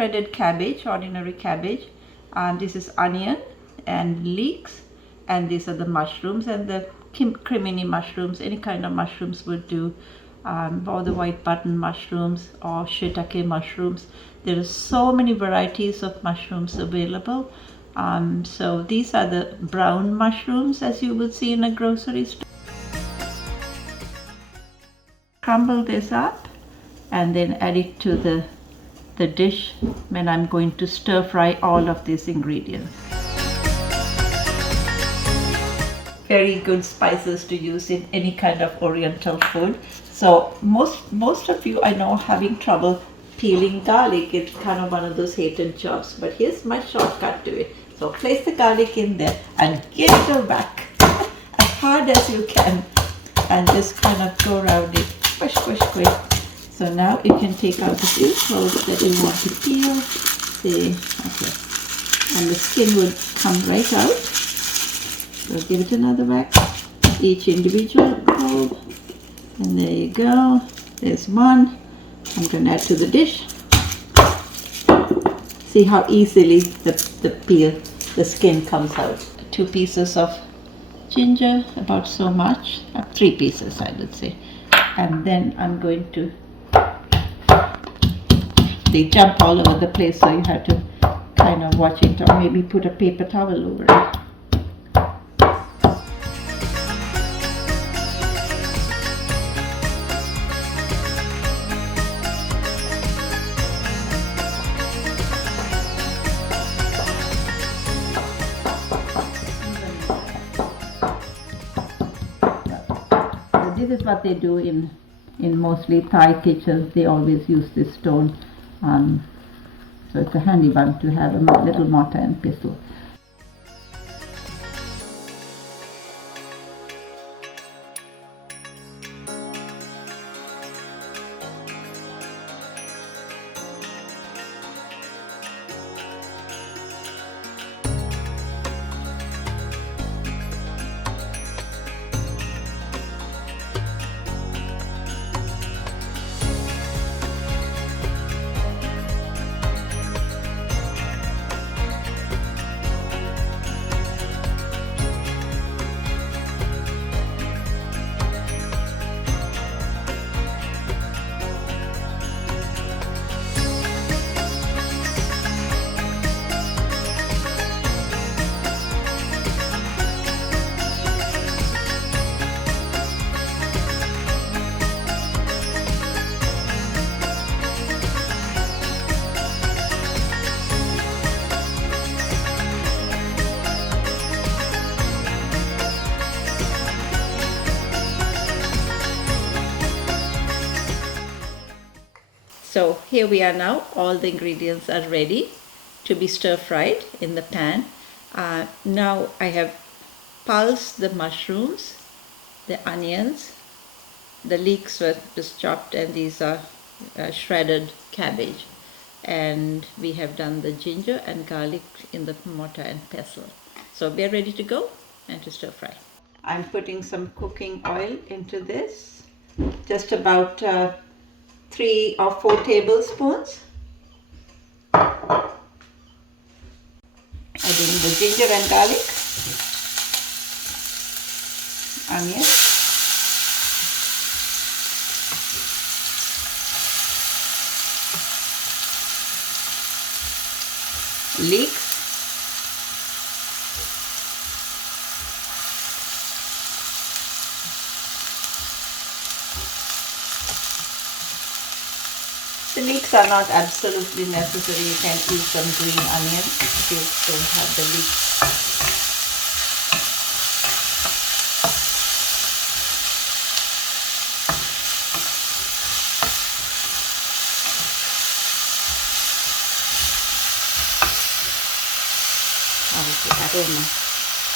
shredded cabbage, ordinary cabbage. This is onion and leeks, and these are the mushrooms and the cremini mushrooms. Any kind of mushrooms would do, or the white button mushrooms or shiitake mushrooms. There are so many varieties of mushrooms available. So these are the brown mushrooms, as you would see in a grocery store. Crumble this up and then add it to the dish when I'm going to stir fry all of these ingredients. Very good spices to use in any kind of oriental food. So most of you I know having trouble peeling garlic. It's kind of one of those hated jobs, but here's my shortcut to it. So place the garlic in there and get it back as hard as you can and just kind of go around it, squish, squish, squish. So now you can take out the few cloves that you want to peel. See, okay, and the skin would come right out. So give it another whack, each individual clove, and there you go. There's one. I'm going to add to the dish. See how easily the skin comes out. 2 pieces of ginger, about so much, 3 pieces I would say. And then I'm going to, they jump all over the place, so you have to kind of watch it, or maybe put a paper towel over it. This is what they do in mostly Thai kitchens. They always use this stone. So it's a handy one to have a little mortar and pestle. So here we are now. All the ingredients are ready to be stir fried in the pan. Now I have pulsed the mushrooms, the onions, the leeks were just chopped, and these are shredded cabbage. And we have done the ginger and garlic in the mortar and pestle. So we are ready to go and to stir fry. I'm putting some cooking oil into this, just about 3 or 4 tablespoons. Adding the ginger and garlic, onion, leeks, the leeks are not absolutely necessary. You can use some green onion if you don't have the leeks.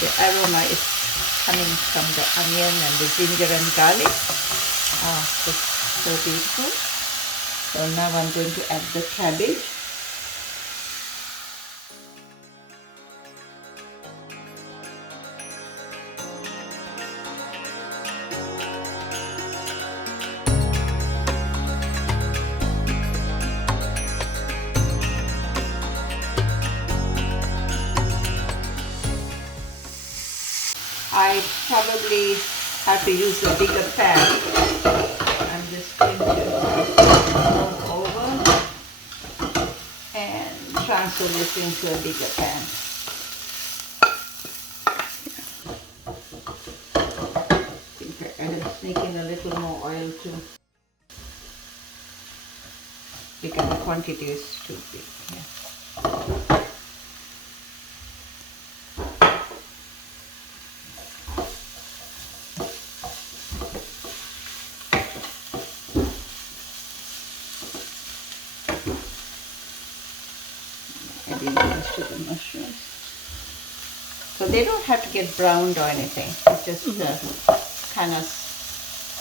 The aroma is coming from the onion and the ginger and garlic. It's so beautiful. So now I'm going to add the cabbage. I probably have to use a bigger pan. I'm just going to move over and transfer this into a bigger pan. I think I can sneak in a little more oil too, because the quantity is too big. Yeah. Adding this to the mushrooms. So they don't have to get browned or anything. It's just kind of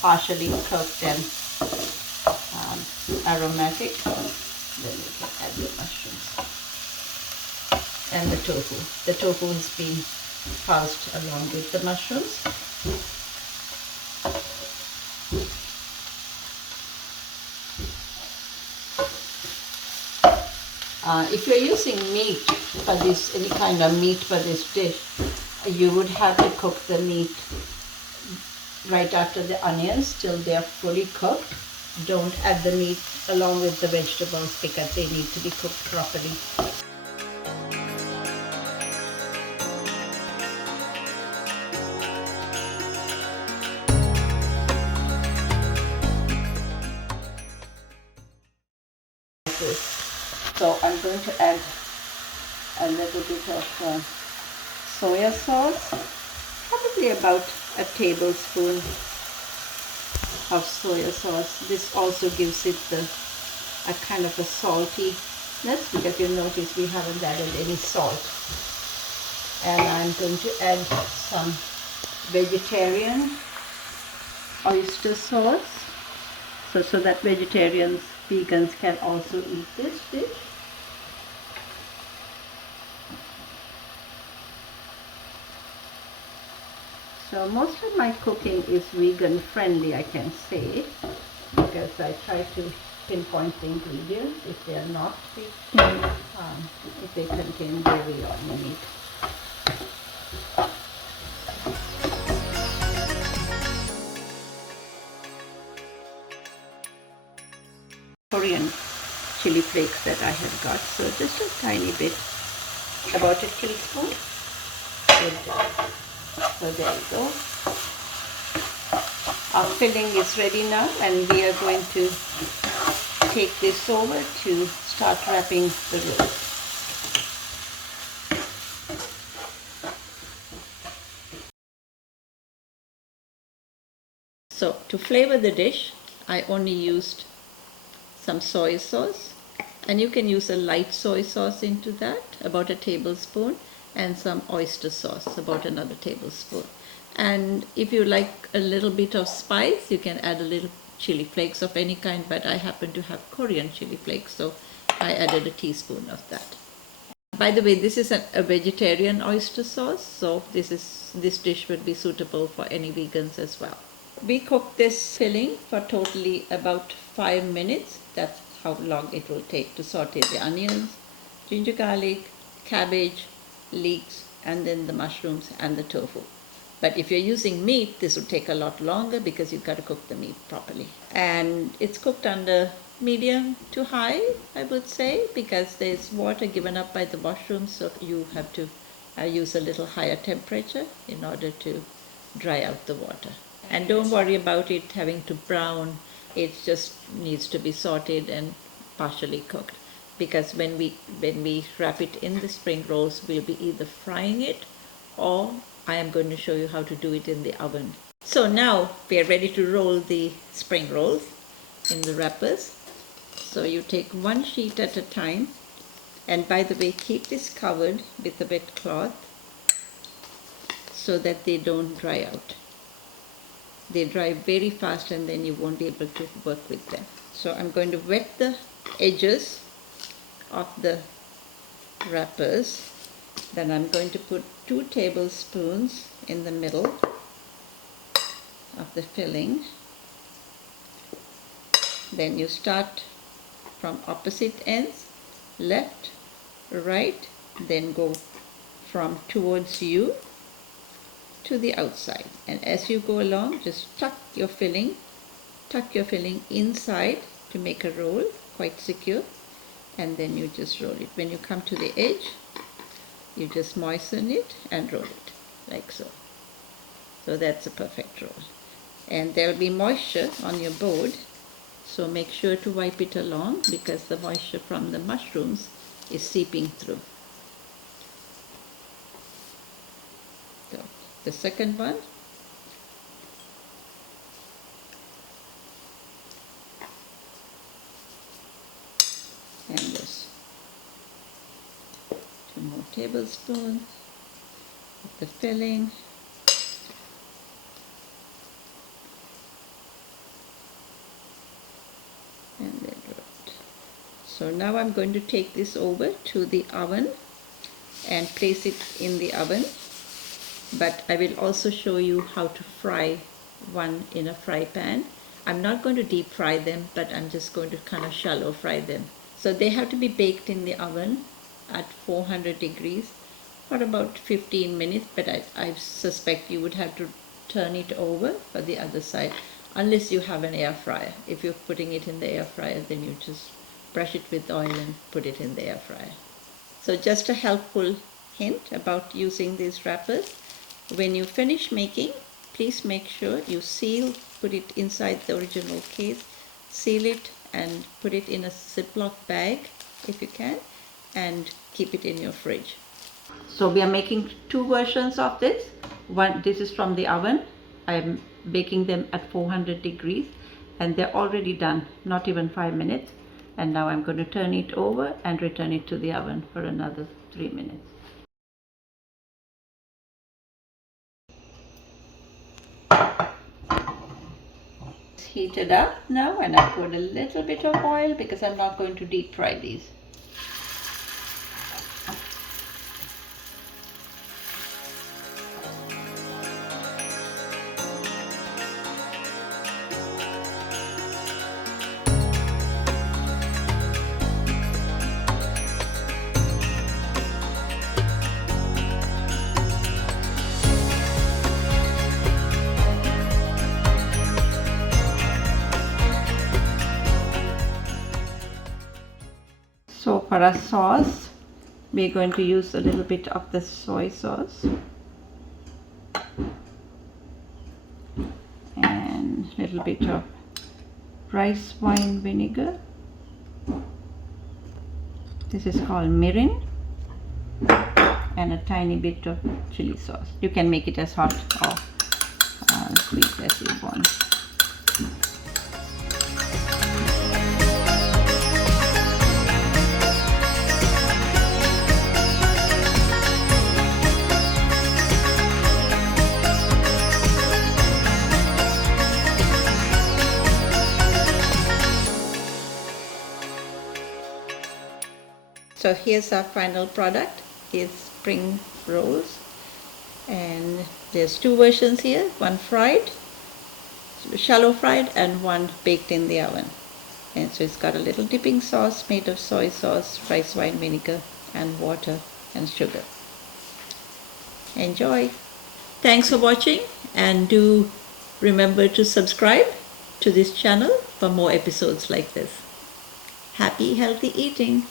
partially cooked and aromatic. Then we can add the mushrooms and the tofu. The tofu has been pulsed along with the mushrooms. If you're using meat for this, any kind of meat for this dish, you would have to cook the meat right after the onions till they are fully cooked. Don't add the meat along with the vegetables because they need to be cooked properly. So I'm going to add a little bit of soy sauce, probably about a tablespoon of soy sauce. This also gives it a kind of a saltiness, because you'll notice we haven't added any salt. And I'm going to add some vegetarian oyster sauce, so that vegetarians, vegans can also eat this dish. So most of my cooking is vegan friendly, I can say, because I try to pinpoint the ingredients if they are not vegan, if they contain dairy or meat. Korean chili flakes that I have got, so just a tiny bit, about a teaspoon. Good. So there you go. Our filling is ready now, and we are going to take this over to start wrapping the roll. So to flavor the dish, I only used some soy sauce, and you can use a light soy sauce into that, about a tablespoon, and some oyster sauce, about another tablespoon. And if you like a little bit of spice, you can add a little chili flakes of any kind, but I happen to have Korean chili flakes, so I added a teaspoon of that. By the way, this is a vegetarian oyster sauce, so this dish would be suitable for any vegans as well. We cook this filling for totally about 5 minutes. That's how long it will take to saute the onions, ginger garlic, cabbage, leeks, and then the mushrooms and the tofu. But if you're using meat, this will take a lot longer because you've got to cook the meat properly. And it's cooked under medium to high, I would say, because there's water given up by the mushrooms, so you have to use a little higher temperature in order to dry out the water. And don't worry about it having to brown. It just needs to be sauteed and partially cooked, because when we wrap it in the spring rolls, we'll be either frying it, or I am going to show you how to do it in the oven. So now we are ready to roll the spring rolls in the wrappers. So you take one sheet at a time, and by the way, keep this covered with a wet cloth so that they don't dry out. They dry very fast and then you won't be able to work with them. So I'm going to wet the edges of the wrappers. Then I'm going to put 2 tablespoons in the middle of the filling. Then you start from opposite ends, left, right, then go from towards you to the outside. And as you go along, just tuck your filling inside to make a roll quite secure, and then you just roll it. When you come to the edge, you just moisten it and roll it like so. So that's a perfect roll. And there will be moisture on your board, so make sure to wipe it along because the moisture from the mushrooms is seeping through. So the second one, and this 2 more tablespoons of the filling. And then roll it. So now I'm going to take this over to the oven and place it in the oven, but I will also show you how to fry one in a fry pan. I'm not going to deep fry them, but I'm just going to kind of shallow fry them. So they have to be baked in the oven at 400 degrees for about 15 minutes, but I suspect you would have to turn it over for the other side unless you have an air fryer. If you're putting it in the air fryer, then you just brush it with oil and put it in the air fryer. So just a helpful hint about using these wrappers. When you finish making, please make sure you seal, put it inside the original case, seal it and put it in a Ziploc bag if you can, and keep it in your fridge. So we are making 2 versions of this. One, this is from the oven. I'm baking them at 400 degrees and they're already done, not even 5 minutes. And now I'm going to turn it over and return it to the oven for another 3 minutes. It's heated up now, and I put a little bit of oil because I'm not going to deep fry these. So for our sauce, we're going to use a little bit of the soy sauce and a little bit of rice wine vinegar. This is called mirin, and a tiny bit of chili sauce. You can make it as hot or sweet as you want. So here's our final product. It's spring rolls, and there's 2 versions here, one fried, shallow fried, and one baked in the oven. And so it's got a little dipping sauce made of soy sauce, rice wine vinegar, and water and sugar. Enjoy! Thanks for watching, and do remember to subscribe to this channel for more episodes like this. Happy healthy eating!